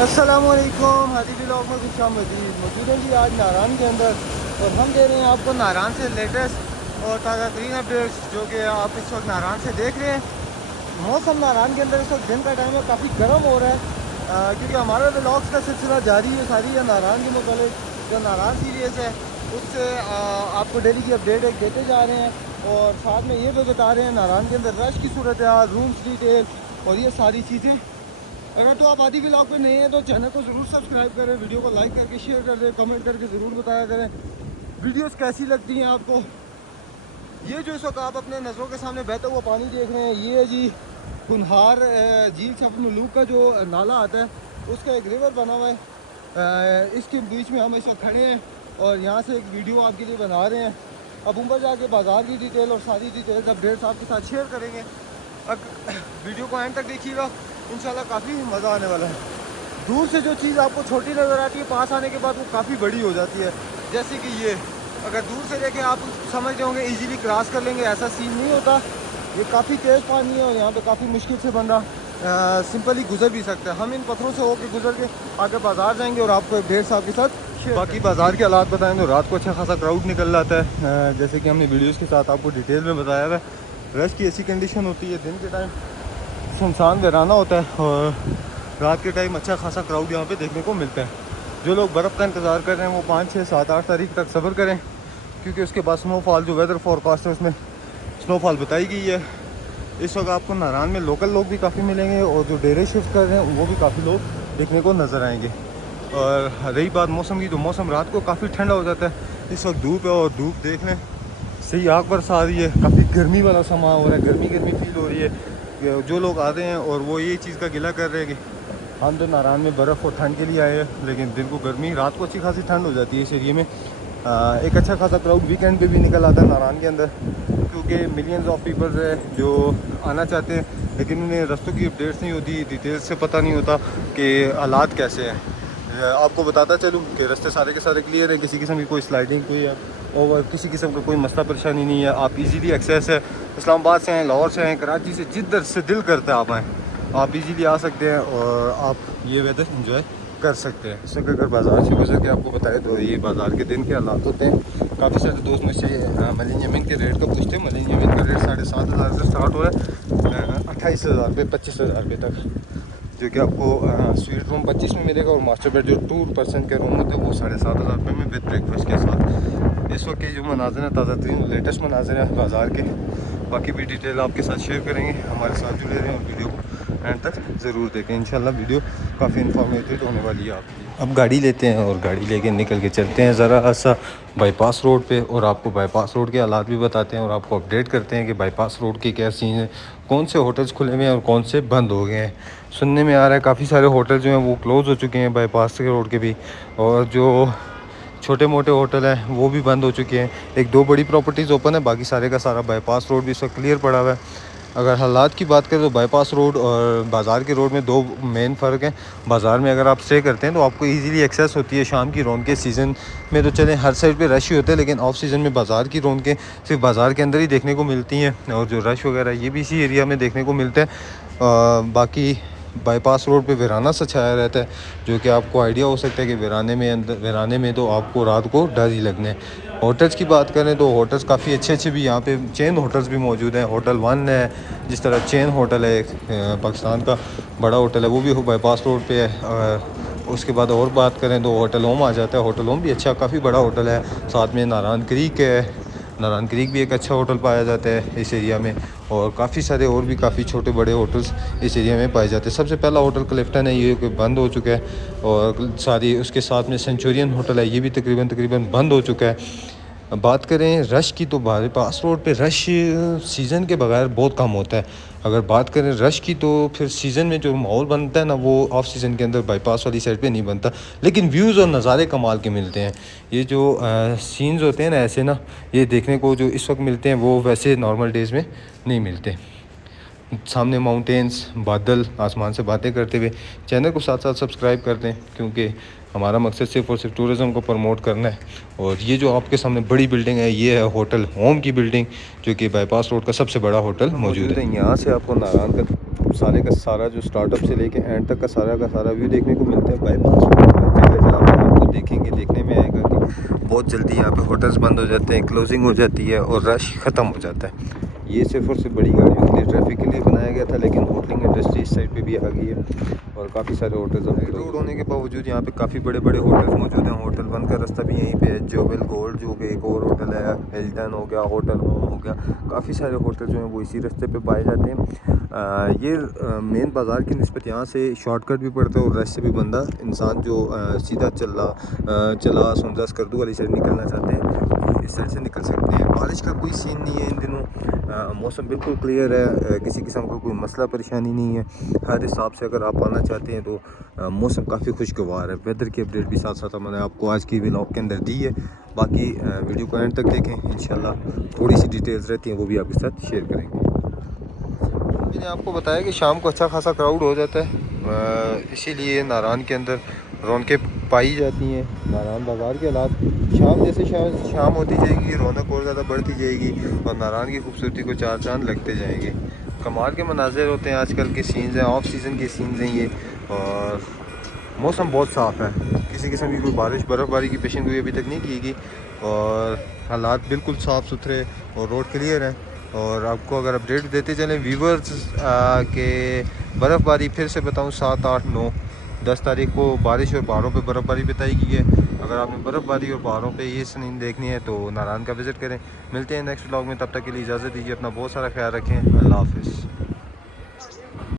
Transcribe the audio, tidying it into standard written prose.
अस्सलामुअलैकुम हादी व्लॉग में खुश मजीद मौजूद है जी आज नारायण के अंदर। और हम दे रहे हैं आपको नारायण से लेटेस्ट और ताज़ा तरीन अपडेट्स जो कि आप इस वक्त नारायण से देख रहे हैं। मौसम नारायण के अंदर इस वक्त दिन का टाइम है, काफ़ी गर्म हो रहा है क्योंकि हमारा व्लॉग्स का सिलसिला जारी है सारी है नारायण के मुताबिक। जो नारायण सीरीज़ है उससे आपको डेली की अपडेट एक देते जा रहे हैं और साथ में ये भी बता रहे हैं नारायण के अंदर रश की सूरत हाल, रूम्स डिटेल और ये सारी चीज़ें। अगर तो आप आदि व्लॉग पे नए हैं तो चैनल को ज़रूर सब्सक्राइब करें, वीडियो को लाइक करके शेयर कर दें, कमेंट करके ज़रूर बताया करें वीडियोस कैसी लगती हैं आपको। ये जो इस वक्त आप अपने नज़रों के सामने बहता हुआ पानी देख रहे हैं ये है जी कुनहार झील सफर मलूक का जो नाला आता है उसका एक रिवर बना हुआ है। इसके बीच में हम इस वक्त खड़े हैं और यहाँ से एक वीडियो आपके लिए बना रहे हैं। अब ऊपर जाके बाज़ार की डिटेल और सारी डिटेल्स अपडेट्स आपके साथ शेयर करेंगे। वीडियो को एंड तक देखिएगा, इंशाल्लाह काफ़ी मज़ा आने वाला है। दूर से जो चीज़ आपको छोटी नज़र आती है पास आने के बाद वो काफ़ी बड़ी हो जाती है। जैसे कि ये अगर दूर से देखें आप समझ रहे होंगे इजीली क्रॉस कर लेंगे, ऐसा सीन नहीं होता। ये काफ़ी तेज़ पानी है और यहाँ पे काफ़ी मुश्किल से बंदा सिंपली गुजर भी सकता है। हम इन पत्थरों से होकर गुजर के आगे बाज़ार जाएंगे और आपको एक डेढ़ साल के साथ बाकी बाज़ार के हालात बताएं तो रात को अच्छा खासा क्राउड निकल जाता है। जैसे कि हमने वीडियोज़ के साथ आपको डिटेल में बताया है। रश की ऐसी कंडीशन होती है, दिन के टाइम सुनसान वीराना होता है और रात के टाइम अच्छा खासा क्राउड यहाँ पे देखने को मिलता है। जो लोग बर्फ़ का इंतज़ार कर रहे हैं वो 5, 6, 7, 8 तारीख तक सब्र करें क्योंकि उसके बाद स्नोफॉल जो वेदर फोरकास्ट है उसमें स्नोफॉल बताई गई है। इस वक्त आपको नारायण में लोकल लोग भी काफ़ी मिलेंगे और जो डेरे शिफ्ट कर रहे हैं वो भी काफ़ी लोग देखने को नज़र आएंगे। और रही बात मौसम की तो मौसम रात को काफ़ी ठंडा हो जाता है। इस वक्त धूप है और धूप देख लें सही आग बरस आ रही है, काफ़ी गर्मी वाला समा हो रहा है, गर्मी गर्मी फील हो रही है। जो लोग आते हैं और वो ये चीज़ का गिला कर रहे हैं कि हम तो नारायण में बर्फ़ और ठंड के लिए आए हैं लेकिन दिन को गर्मी, रात को अच्छी खासी ठंड हो जाती है इस एरिए में। एक अच्छा खासा क्राउड वीकेंड पे भी निकल आता है नारायण के अंदर क्योंकि मिलियंस ऑफ पीपल्स है जो आना चाहते हैं लेकिन उन्हें रास्तों की अपडेट्स नहीं होती, डिटेल्स से पता नहीं होता कि हालात कैसे हैं। आपको बताता चलूँ कि रास्ते सारे के सारे क्लियर है, किसी किस्म की कोई स्लाइडिंग कोई और किसी किस्म का कोई मसला परेशानी नहीं है। आप इजीली एक्सेस है, इस्लामाबाद से हैं, लाहौर से हैं, कराची से, जिधर से दिल करता है आप आएँ, आप इजीली आ सकते हैं और आप ये वेदर एंजॉय कर सकते हैं। इस वक्त अगर बाज़ार से गुजर के आपको बताए तो ये बाज़ार के दिन के हालात होते हैं। काफ़ी सारे दोस्त मुझसे मलिन के रेट का पूछते हैं। मलिन का रेट 7,500 से स्टार्ट हो रहा है 28,000 रुपये 25,000 रुपये तक, जो कि आपको स्वीट रूम 25 में मिलेगा और मास्टर बेड जो 2% के रूम होते हैं वो 7,500 रुपये में विद ब्रेकफास्ट के साथ। इस वक्त के जो मनाज़र हैं ताज़ा तरीन लेटेस्ट मनाज़र हैं बाज़ार के, बाकी भी डिटेल आपके साथ शेयर करेंगे। हमारे साथ जुड़े रहें और वीडियो को एंड तक ज़रूर देखें, इंशाल्लाह वीडियो काफ़ी इन्फॉर्मेटिव होने वाली है आपकी। अब गाड़ी लेते हैं और गाड़ी लेके निकल के चलते हैं ज़रा सा बाईपास रोड पे और आपको बाईपास रोड के हालात भी बताते हैं और आपको अपडेट करते हैं कि बाईपास रोड के क्या सीन है, कौन से होटल्स खुले हुए हैं और कौन से बंद हो गए हैं। सुनने में आ रहा है काफ़ी सारे होटल जो हैं वो क्लोज़ हो चुके हैं बाईपास के रोड के भी, और जो छोटे मोटे होटल हैं वो भी बंद हो चुके हैं। 1-2 बड़ी प्रॉपर्टीज़ ओपन है, बाकी सारे का सारा बाईपास रोड भी इसका क्लियर पड़ा हुआ है। अगर हालात की बात करें तो बाईपास रोड और बाज़ार के रोड में 2 मेन फ़र्क हैं। बाज़ार में अगर आप स्टे करते हैं तो आपको इजीली एक्सेस होती है शाम की रौनकें। सीज़न में तो चलें हर साइड पे रश ही होते हैं लेकिन ऑफ सीज़न में बाज़ार की रौनकें सिर्फ बाज़ार के अंदर ही देखने को मिलती हैं और जो रश वगैरह ये भी इसी एरिया में देखने को मिलता है। बाकी बाईपास रोड पे वीराना सा छाया रहता है, जो कि आपको आइडिया हो सकता है कि वीराने में तो आपको रात को डर ही लगने। होटल्स की बात करें तो होटल्स काफ़ी अच्छे अच्छे भी यहाँ पे चेन होटल्स भी मौजूद हैं। होटल 1 है, जिस तरह चेन होटल है पाकिस्तान का बड़ा होटल है वो भी बाईपास रोड पे है। उसके बाद और बात करें तो होटल होम आ जाता है। होटल होम भी अच्छा काफ़ी बड़ा होटल है। साथ में नारायण क्रीक है, नारायण क्रीक भी एक अच्छा होटल पाया जाता है इस एरिया में, और काफ़ी सारे और भी काफ़ी छोटे बड़े होटल्स इस एरिया में पाए जाते हैं। सबसे पहला होटल क्लिफ्टन है, ये बंद हो चुका है, और सारी उसके साथ में सेंचुरियन होटल है, ये भी तकरीबन बंद हो चुका है। अब बात करें रश की तो बाईपास रोड पे रश सीज़न के बगैर बहुत कम होता है। अगर बात करें रश की तो फिर सीज़न में जो माहौल बनता है ना वो ऑफ सीज़न के अंदर बाईपास वाली साइड पे नहीं बनता, लेकिन व्यूज़ और नज़ारे कमाल के मिलते हैं। ये जो सीन्स होते हैं ना ऐसे ना, ये देखने को जो इस वक्त मिलते हैं वो वैसे नॉर्मल डेज़ में नहीं मिलते। सामने माउंटेन्स, बादल, आसमान से बातें करते हुए। चैनल को साथ साथ सब्सक्राइब कर दें क्योंकि हमारा मकसद सिर्फ़ और सिर्फ टूरिज़म को प्रमोट करना है। और ये जो आपके सामने बड़ी बिल्डिंग है ये है होटल होम की बिल्डिंग, जो कि बाईपास रोड का सबसे बड़ा होटल मौजूद है। यहाँ से आपको नारायण का सारे का सारा जो स्टार्टअप से लेके एंड तक का सारा व्यू देखने को मिलता है। बाईपास आपको देखने में आएगा कि बहुत जल्दी यहाँ पे होटल्स बंद हो जाते हैं, क्लोजिंग हो जाती है और रश ख़त्म हो जाता है। ये सिर्फ और सिर्फ बड़ी गाड़ियों के लिए, ट्रैफिक के लिए बनाया गया था, लेकिन होटलिंग इंडस्ट्री इस साइड पे भी आ गई है और काफ़ी सारे होटल्स रोड होने के बावजूद यहाँ पे काफ़ी बड़े बड़े होटल्स मौजूद हैं। होटल वन का रास्ता भी यहीं पे है। जोवेल गोल्ड जो कि एक और होटल है, हिल्टन हो गया, होटल होम हो गया, काफ़ी सारे होटल जो हैं वो इसी रास्ते पे पाए जाते हैं। ये मेन बाज़ार की निस्बत यहाँ से शॉर्टकट भी पड़ता है और रश से भी बंदा इंसान जो सीधा चला सुंदर स्कर्दू वाली साइड निकलना चाहते हैं इस साइड से निकल सकते हैं। बारिश का कोई सीन नहीं है इन दिनों, मौसम बिल्कुल क्लियर है, किसी किस्म का कोई मसला परेशानी नहीं है। हर हिसाब से अगर आप आना चाहते हैं तो मौसम काफ़ी खुशगवार है। वेदर की अपडेट भी साथ साथ मैंने आपको आज की व्लॉग के अंदर दी है। बाकी वीडियो को एंड तक देखें, इंशाल्लाह थोड़ी सी डिटेल्स रहती हैं वो भी आपके साथ शेयर करेंगे। मैंने आपको बताया कि शाम को अच्छा खासा क्राउड हो जाता है, इसीलिए नारान के अंदर रौनकें पाई जाती हैं। नारान बाज़ार के हालात जैसे शाम होती जाएगी रौनक और ज़्यादा बढ़ती जाएगी और नारान की खूबसूरती को चार चांद लगते जाएंगे। कमाल के मनाज़िर होते हैं, आजकल के सीन्स हैं, ऑफ सीज़न के सीन्स हैं ये। और मौसम बहुत साफ़ है, किसी किस्म की कोई बारिश बर्फ़बारी की पेशन गोई अभी तक नहीं की गई और हालात बिल्कुल साफ़ सुथरे और रोड क्लियर हैं। और आपको अगर अपडेट देते चलें व्यूवर्स के बर्फ़बारी फिर से बताऊं 7, 8, 9, 10 तारीख को बारिश और पहाड़ों पे बर्फ़बारी बताई गई है। अगर आपने बर्फ़बारी और पहाड़ों पे ये सीन देखनी है तो नारायण का विज़िट करें। मिलते हैं नेक्स्ट व्लॉग में, तब तक के लिए इजाज़त दीजिए, अपना बहुत सारा ख्याल रखें, अल्लाह हाफ़िज़।